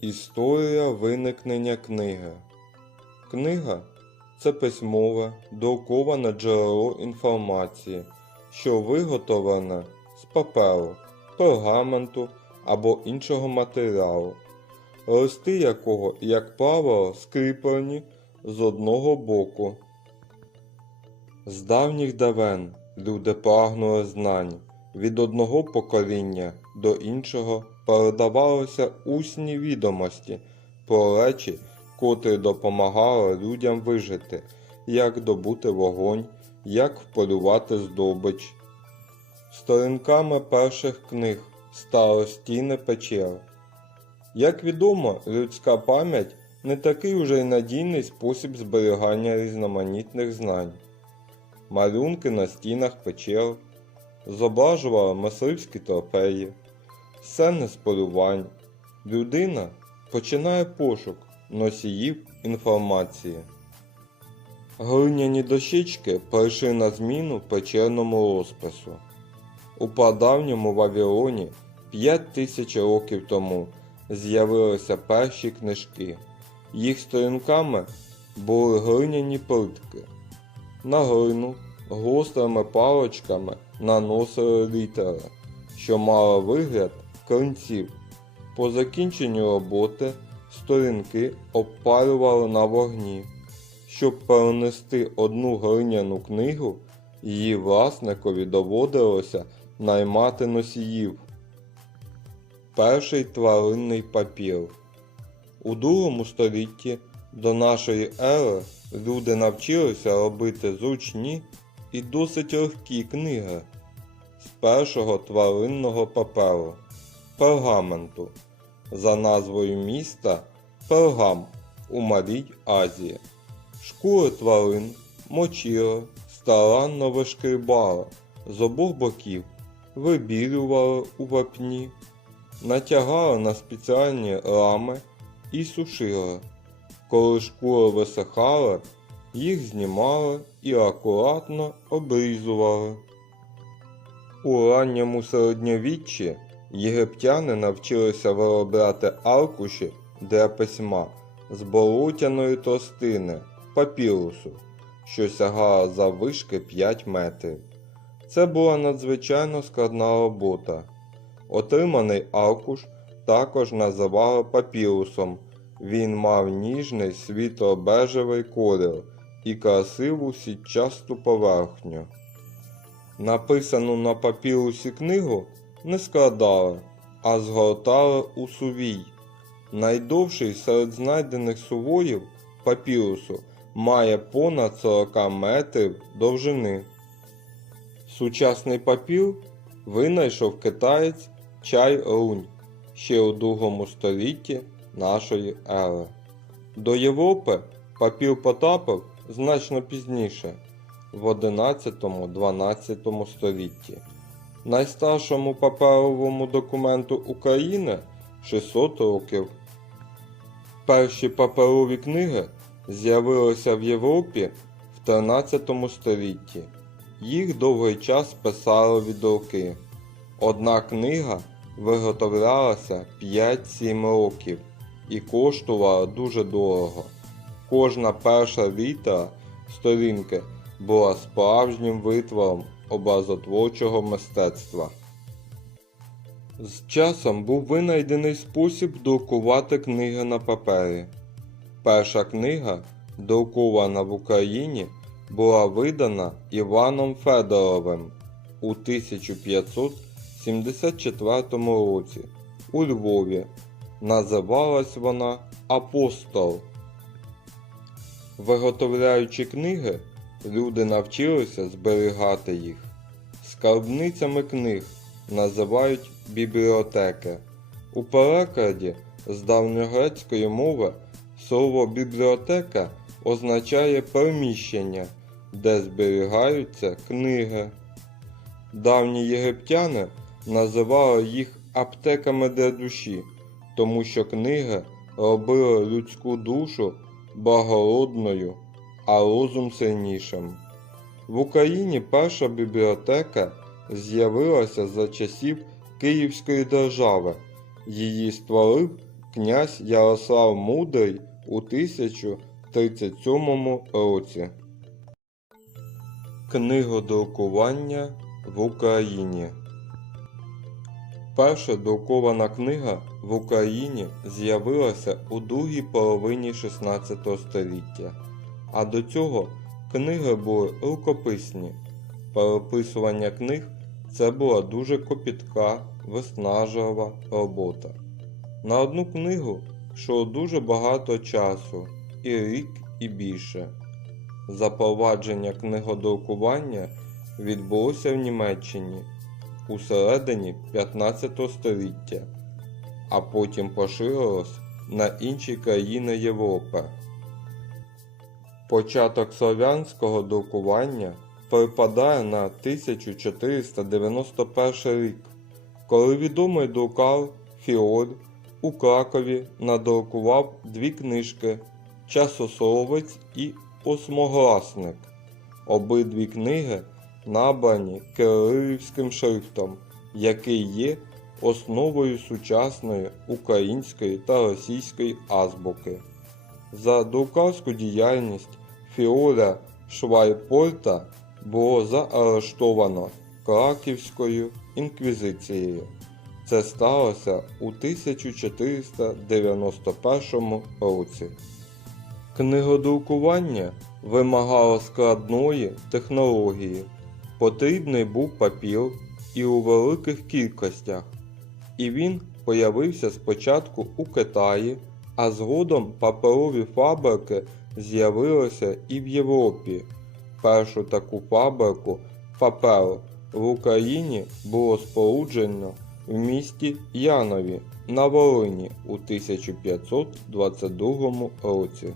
Історія виникнення книги. Книга це письмове, друковане джерело інформації, що виготовлене з паперу, пергаменту або іншого матеріалу, листи якого, як правило, скріплені з одного боку. З давніх давен люди прагнули знань. Від одного покоління до іншого передавалися усні відомості про речі, котрі допомагали людям вижити, як добути вогонь, як вполювати здобич. Сторінками перших книг стали стіни печер. Як відомо, людська пам'ять не такий уже й надійний спосіб зберігання різноманітних знань. Малюнки на стінах печер зображували мисливські трофеї, сцени з полювань. Людина починає пошук носіїв інформації. Глиняні дощечки прийшли на зміну печерному розпису. У прадавньому Вавилоні 5 тисяч років тому з'явилися перші книжки. Їх сторінками були глиняні плитки. На глину гострими паличками наносили літери, що мали вигляд клинців. По закінченню роботи сторінки обпалювали на вогні. Щоб перенести одну глиняну книгу, її власникові доводилося наймати носіїв. Перший тваринний папір. У другому столітті до нашої ери люди навчилися робити зручні і досить легкі книги з першого тваринного паперу пергаменту за назвою міста Пергам у Малій Азії. Шкури тварин мочили, старанно вишкрібали з обох боків, вибілювали у вапні, натягали на спеціальні рами і сушили. Коли шкури висихали, їх знімали і акуратно обрізували. У ранньому середньовіччі єгиптяни навчилися виробляти аркуші для письма з болотяної тростини папірусу, що сягала заввишки 5 метрів. Це була надзвичайно складна робота. Отриманий аркуш також називали папірусом. Він мав ніжний світло-бежевий колір і красиву сітчасту поверхню. Написану на папірусі книгу не складали, а згортали у сувій. Найдовший серед знайдених сувоїв папірусу має понад 40 метрів довжини. Сучасний папір винайшов китаєць Чай Рунь ще у другому столітті нашої ери. До Європи папір потрапив значно пізніше, в 11-12 столітті. Найстаршому паперовому документу України 600 років. Перші паперові книги з'явилися в Європі в 13 столітті. Їх довгий час писали від руки. Одна книга виготовлялася 5-7 років і коштувала дуже дорого. Кожна перша літера сторінки була справжнім витвором образотворчого мистецтва. З часом був винайдений спосіб друкувати книги на папері. Перша книга, друкована в Україні, була видана Іваном Федоровим у 1574 році у Львові. Називалась вона Апостол. Виготовляючи книги, люди навчилися зберігати їх. Скарбницями книг називають бібліотеки. У перекладі з давньогрецької мови слово бібліотека означає приміщення, де зберігаються книги. Давні єгиптяни називали їх аптеками для душі, тому що книги робили людську душу благородною, а розум сильнішим. В Україні перша бібліотека з'явилася за часів Київської держави. Її створив князь Ярослав Мудрий у 1037 році. Книгодрукування в Україні Перша друкована книга в Україні з'явилася у другій половині 16 століття, а до цього книги були рукописні. Переписування книг це була дуже копітка, виснажлива робота. На одну книгу йшло дуже багато часу, і рік, і більше. Запровадження книгодрукування відбулося в Німеччині у середині 15 століття, а потім поширилось на інші країни Європи. Початок слов'янського друкування припадає на 1491 рік, коли відомий друкар Фіоль у Кракові надрукував дві книжки Часословець і Осмогласник. Обидві книги набрані кирилівським шрифтом, який є основою сучасної української та російської азбуки. За друкарську діяльність Фіоля Швайпорта було заарештовано Краківською інквізицією. Це сталося у 1491 році. Книгодрукування вимагало складної технології. Потрібний був папір і у великих кількостях, і він появився спочатку у Китаї, а згодом паперові фабрики з'явилися і в Європі. Першу таку фабрику паперу в Україні було споруджено в місті Янові на Волині у 1522 році.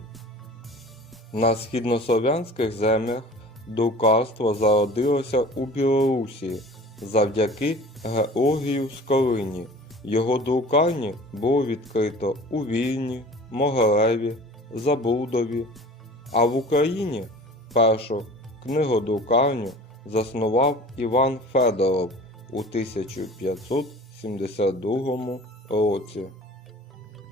На східнослов'янських землях друкарство зародилося у Білорусі завдяки Георгію Скорині. Його друкарні було відкрито у Вільні, Могилеві, Забрудові, а в Україні першу книгодрукарню заснував Іван Федоров у 1572 році.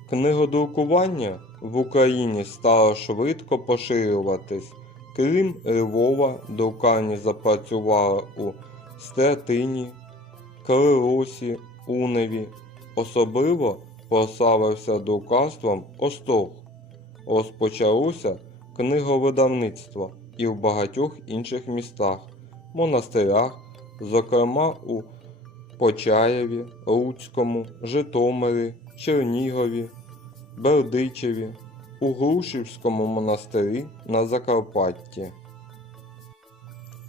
Книгодрукування в Україні стало швидко поширюватись. Крім Львова, друкарні запрацювали у Стретині, Клеросі, Уневі. Особливо прославився друкарством Острог. Розпочалося книговидавництво і в багатьох інших містах, монастирях, зокрема у Почаєві, Луцькому, Житомирі, Чернігові, Бердичеві, у Грушівському монастирі на Закарпатті.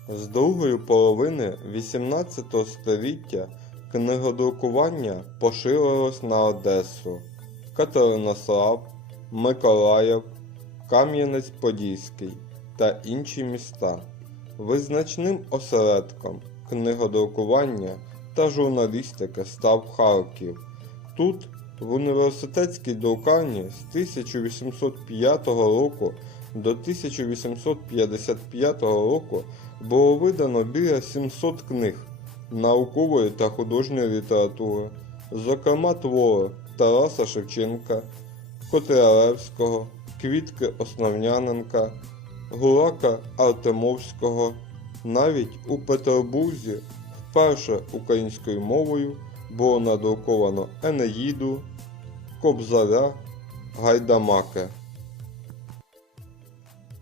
З другої половини XVIII століття книгодрукування поширилось на Одесу, Катеринослав, Миколаїв, Кам'янець-Подільський та інші міста. Визначним осередком книгодрукування та журналістики став Харків. Тут в університетській друкарні з 1805 року до 1855 року було видано біля 700 книг наукової та художньої літератури, зокрема твори Тараса Шевченка, Котляревського, Квітки Основняненка, Гурака Артемовського. Навіть у Петербурзі вперше українською мовою було надруковано Енеїду, Кобзаря, Гайдамаки.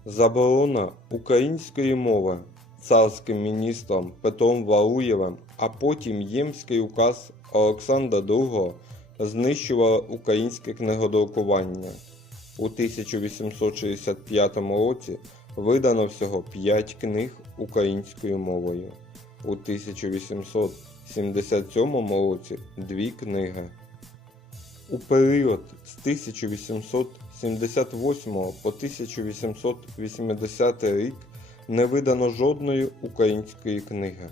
Заборона української мови царським міністром Петром Валуєвим, а потім Ємський указ Олександра II знищувала українське книгодрукування. У 1865 році видано всього 5 книг українською мовою. У 1877 році дві книги. У період з 1878 по 1880 рік не видано жодної української книги.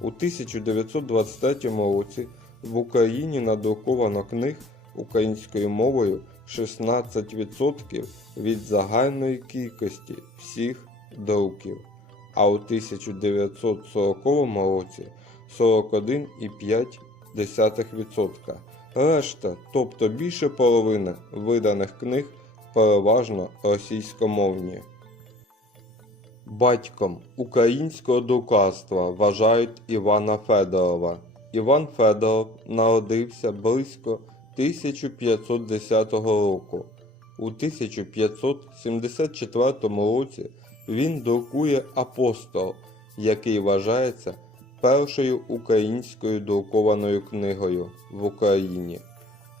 У 1923 році в Україні надруковано книг українською мовою 16% від загальної кількості всіх друків, а у 1940 році 41,5%. Решта, тобто більше половини виданих книг переважно російськомовні. Батьком українського друкарства вважають Івана Федорова. Іван Федоров народився близько 1510 року. У 1574 році він друкує Апостол, який вважається першою українською друкованою книгою в Україні.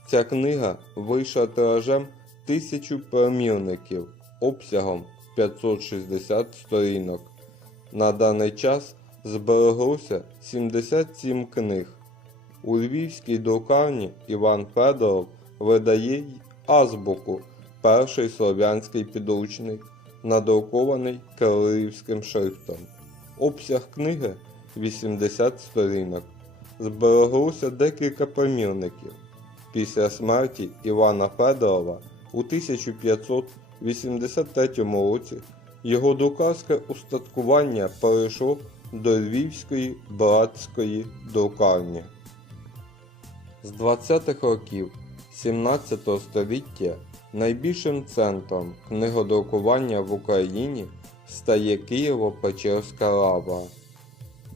Ця книга вийшла тиражем тисячу примірників обсягом 560 сторінок. На даний час збереглося 77 книг. У львівській друкарні Іван Федоров видає й азбуку, перший слов'янський підручник, надрукований кирилівським шрифтом. Обсяг книги 80 сторінок. Збереглося декілька примірників. Після смерті Івана Федорова у 1583 році його друкарське устаткування перейшло до Львівської братської друкарні. З 20-х років 17 століття найбільшим центром книгодрукування в Україні стає Києво-Печерська лава.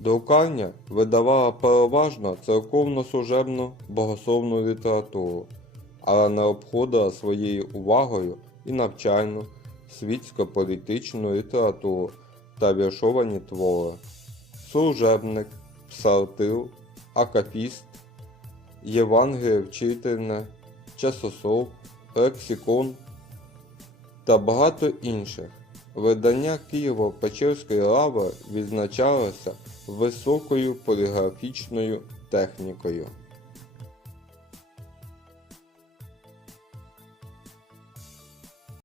Друкарня видавала переважно церковно-служебну богословну літературу, але не обходила своєю увагою і навчальну, світсько-політичну літературу та віршовані твори. Служебник, псалтир, акафіст, Євангеліє вчительне, часослов, лексикон та багато інших. Видання Києво-Печерської лави відзначалося високою поліграфічною технікою.